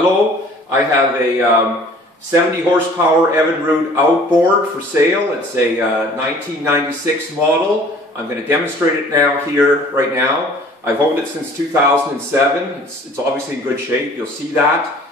Hello, I have a 70 horsepower Evinrude Outboard for sale. It's a 1996 model. I'm going to demonstrate it right now. I've owned it since 2007. It's obviously in good shape. You'll see that.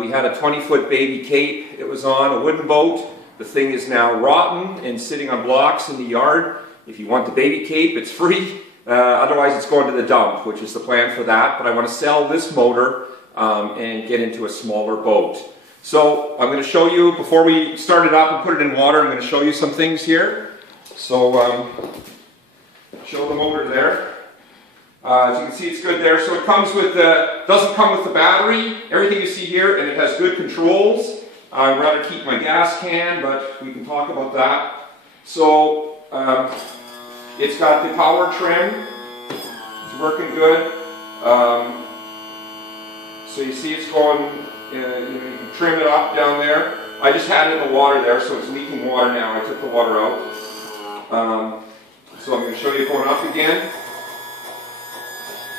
We had a 20-foot baby cape. It was on a wooden boat. The thing is now rotten and sitting on blocks in the yard. If you want the baby cape, it's free. Otherwise, it's going to the dump, which is the plan for that. But I want to sell this motor and get into a smaller boat. So I'm going to show you, before we start it up and put it in water, I'm going to show you some things here. So show the motor there. As you can see, it's good there. So it comes with doesn't come with the battery, everything you see here, and it has good controls. I'd rather keep my gas can, but we can talk about that. So it's got the power trim. It's working good. So you see it's going, you can trim it up down there. I just had it in the water there, so it's leaking water now. I took the water out. So I'm going to show you going up again.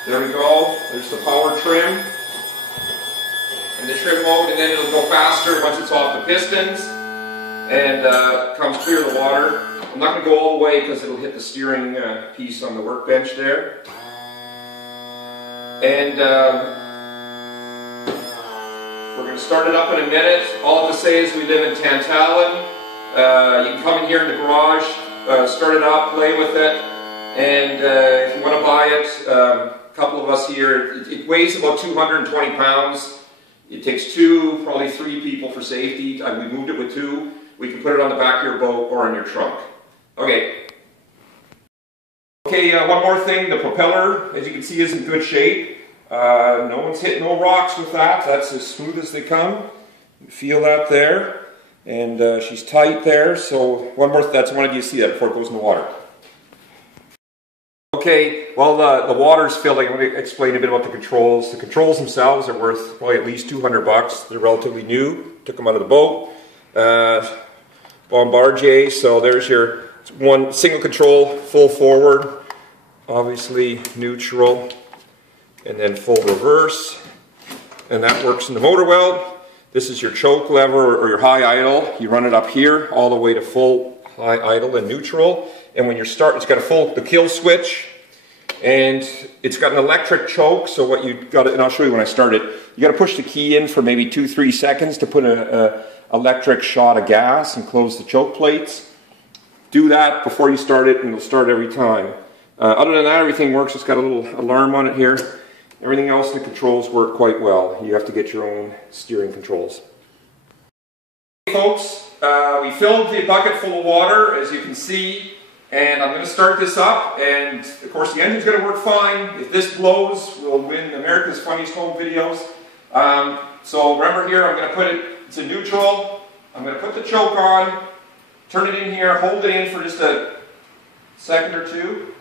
There we go. There's the power trim. And the trim mode, and then it'll go faster once it's off the pistons. And comes clear of the water. I'm not going to go all the way because it'll hit the steering piece on the workbench there. And we're going to start it up in a minute. All I have to say is we live in Tantallon. You can come in here in the garage, start it up, play with it, and if you want to buy it, a couple of us here, it weighs about 220 pounds. It takes probably three people for safety. We moved it with two. We can put it on the back of your boat or in your trunk. Okay. Okay, one more thing. The propeller, as you can see, is in good shape. No one's hit no rocks with that. That's as smooth as they come. You feel that there. And she's tight there. So that's I wanted you to see that before it goes in the water. Okay, well the water's filling. I'm going to explain a bit about the controls. The controls themselves are worth probably at least 200 bucks. They're relatively new. Took them out of the boat. Bombardier. So there's your one single control, full forward, obviously neutral, and then full reverse, and that works in the motor well. This is your choke lever or your high idle. You run it up here all the way to full high idle and neutral, and when you start, it's got the kill switch, and it's got an electric choke. So what you got, and I'll show you when I start it. You got to push the key in for maybe 2-3 seconds to put an electric shot of gas and close the choke plates. Do that before you start it, and it'll start every time. Other than that, everything works. It's got a little alarm on it here. Everything else, the controls work quite well. You have to get your own steering controls. Okay, folks, we filled the bucket full of water, as you can see, and I'm going to start this up, and of course the engine's going to work fine. If this blows, we'll win America's Funniest Home Videos. So remember here, I'm going to put it's in neutral. I'm going to put the choke on, turn it in here, hold it in for just a second or two.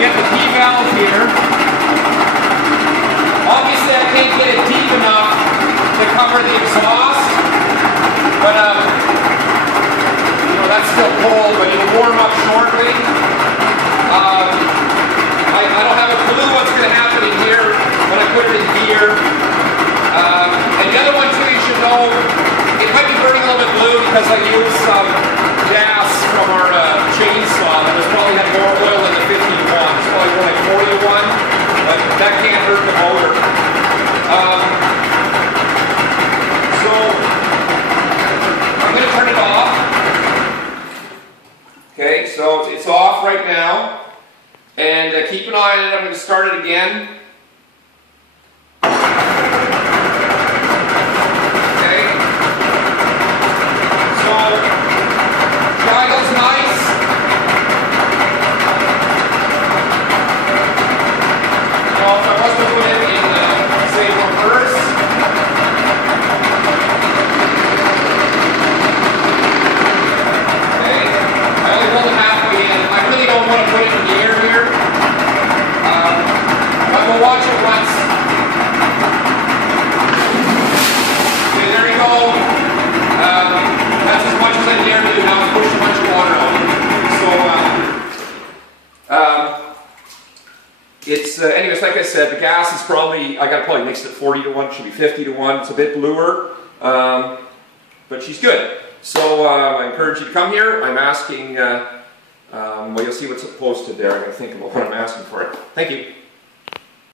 Get the P valve here. Obviously I can't get it deep enough to cover the exhaust, but that's still cold, but it'll warm up shortly. I don't have a clue what's going to happen in here when I put it in gear. And the other one too, you should know, it might be burning a little bit blue because I used some gas from our chainsaw that has probably had more oil than the 51. It's probably more like 41, but that can't hurt the motor. So I'm going to turn it off. Okay, so it's off right now, and keep an eye on it. I'm going to start it again. I won't It's, anyways, like I said, the gas is probably, I got probably mixed at 40 to 1, it should be 50 to 1. It's a bit bluer, but she's good. So I encourage you to come here. I'm asking, well, you'll see what's posted there. I'm going to think about what I'm asking for it. Thank you.